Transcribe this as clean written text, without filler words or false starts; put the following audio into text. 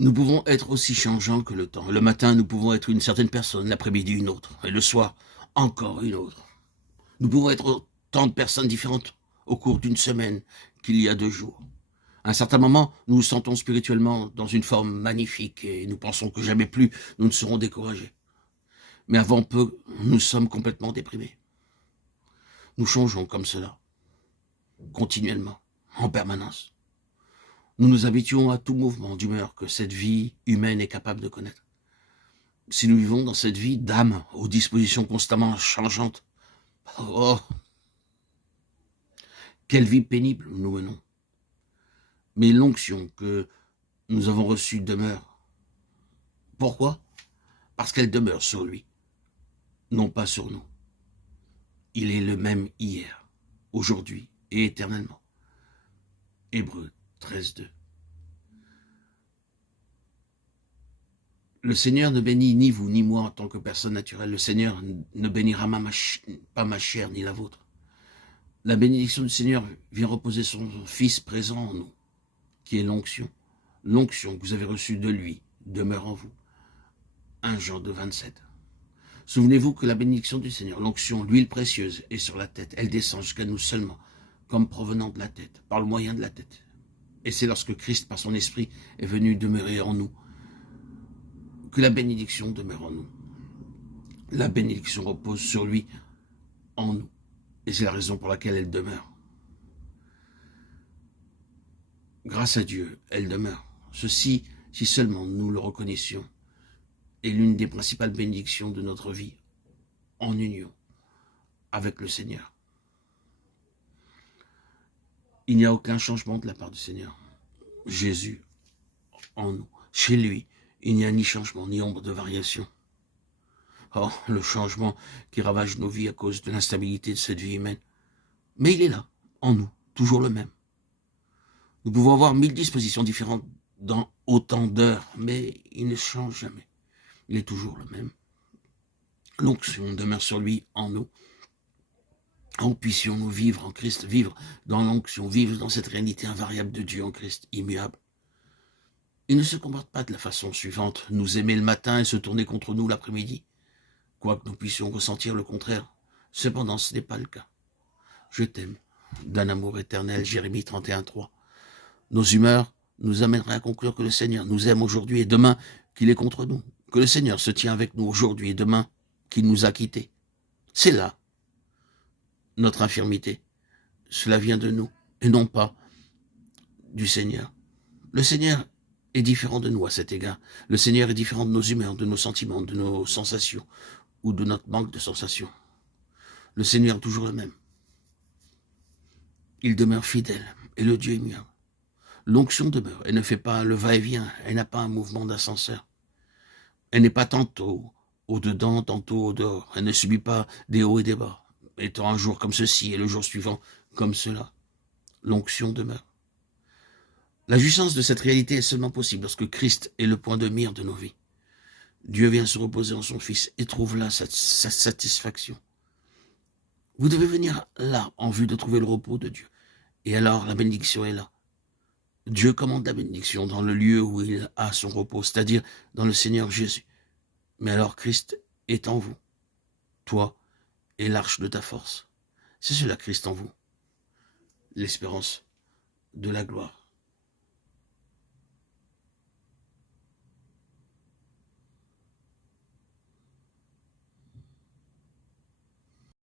Nous pouvons être aussi changeants que le temps. Le matin, nous pouvons être une certaine personne, l'après-midi une autre, et le soir, encore une autre. Nous pouvons être autant de personnes différentes au cours d'une semaine qu'il y a 2 jours. À un certain moment, nous nous sentons spirituellement dans une forme magnifique et nous pensons que jamais plus nous ne serons découragés. Mais avant peu, nous sommes complètement déprimés. Nous changeons comme cela, continuellement, en permanence. Nous nous habituons à tout mouvement d'humeur que cette vie humaine est capable de connaître. Si nous vivons dans cette vie d'âme aux dispositions constamment changeantes, oh, quelle vie pénible nous menons. Mais l'onction que nous avons reçue demeure. Pourquoi? Parce qu'elle demeure sur lui, non pas sur nous. Il est le même hier, aujourd'hui et éternellement. Hébreux 13:2. Le Seigneur ne bénit ni vous ni moi en tant que personne naturelle. Le Seigneur ne bénira pas ma chair ni la vôtre. La bénédiction du Seigneur vient reposer son Fils présent en nous, qui est l'onction. L'onction que vous avez reçue de lui demeure en vous. 1 Jean 2,27. Souvenez-vous que la bénédiction du Seigneur, l'onction, l'huile précieuse, est sur la tête. Elle descend jusqu'à nous seulement, comme provenant de la tête, par le moyen de la tête. Et c'est lorsque Christ, par son esprit, est venu demeurer en nous, que la bénédiction demeure en nous. La bénédiction repose sur lui, en nous. Et c'est la raison pour laquelle elle demeure. Grâce à Dieu, elle demeure. Ceci, si seulement nous le reconnaissions, est l'une des principales bénédictions de notre vie, en union avec le Seigneur. Il n'y a aucun changement de la part du Seigneur. Jésus en nous. Chez lui, il n'y a ni changement, ni ombre de variation. Oh, le changement qui ravage nos vies à cause de l'instabilité de cette vie humaine. Mais il est là, en nous, toujours le même. Nous pouvons avoir 1000 dispositions différentes dans autant d'heures, mais il ne change jamais. Il est toujours le même. L'onction demeure sur lui, en nous. En puissions-nous vivre en Christ, vivre dans l'onction, vivre dans cette réalité invariable de Dieu en Christ, immuable. Il ne se comporte pas de la façon suivante, nous aimer le matin et se tourner contre nous l'après-midi, quoique nous puissions ressentir le contraire. Cependant, ce n'est pas le cas. Je t'aime, d'un amour éternel, Jérémie 31:3. Nos humeurs nous amèneraient à conclure que le Seigneur nous aime aujourd'hui et demain qu'il est contre nous, que le Seigneur se tient avec nous aujourd'hui et demain qu'il nous a quittés. C'est là notre infirmité. Cela vient de nous et non pas du Seigneur. Le Seigneur est différent de nous à cet égard. Le Seigneur est différent de nos humeurs, de nos sentiments, de nos sensations ou de notre manque de sensations. Le Seigneur est toujours le même. Il demeure fidèle et le Dieu immuable. L'onction demeure. Elle ne fait pas le va-et-vient. Elle n'a pas un mouvement d'ascenseur. Elle n'est pas tantôt au-dedans, tantôt au-dehors. Elle ne subit pas des hauts et des bas, étant un jour comme ceci et le jour suivant comme cela. L'onction demeure. La jouissance de cette réalité est seulement possible lorsque Christ est le point de mire de nos vies. Dieu vient se reposer en son Fils et trouve là sa satisfaction. Vous devez venir là en vue de trouver le repos de Dieu. Et alors la bénédiction est là. Dieu commande la bénédiction dans le lieu où il a son repos, c'est-à-dire dans le Seigneur Jésus. Mais alors Christ est en vous, toi et l'arche de ta force. C'est cela Christ en vous, l'espérance de la gloire.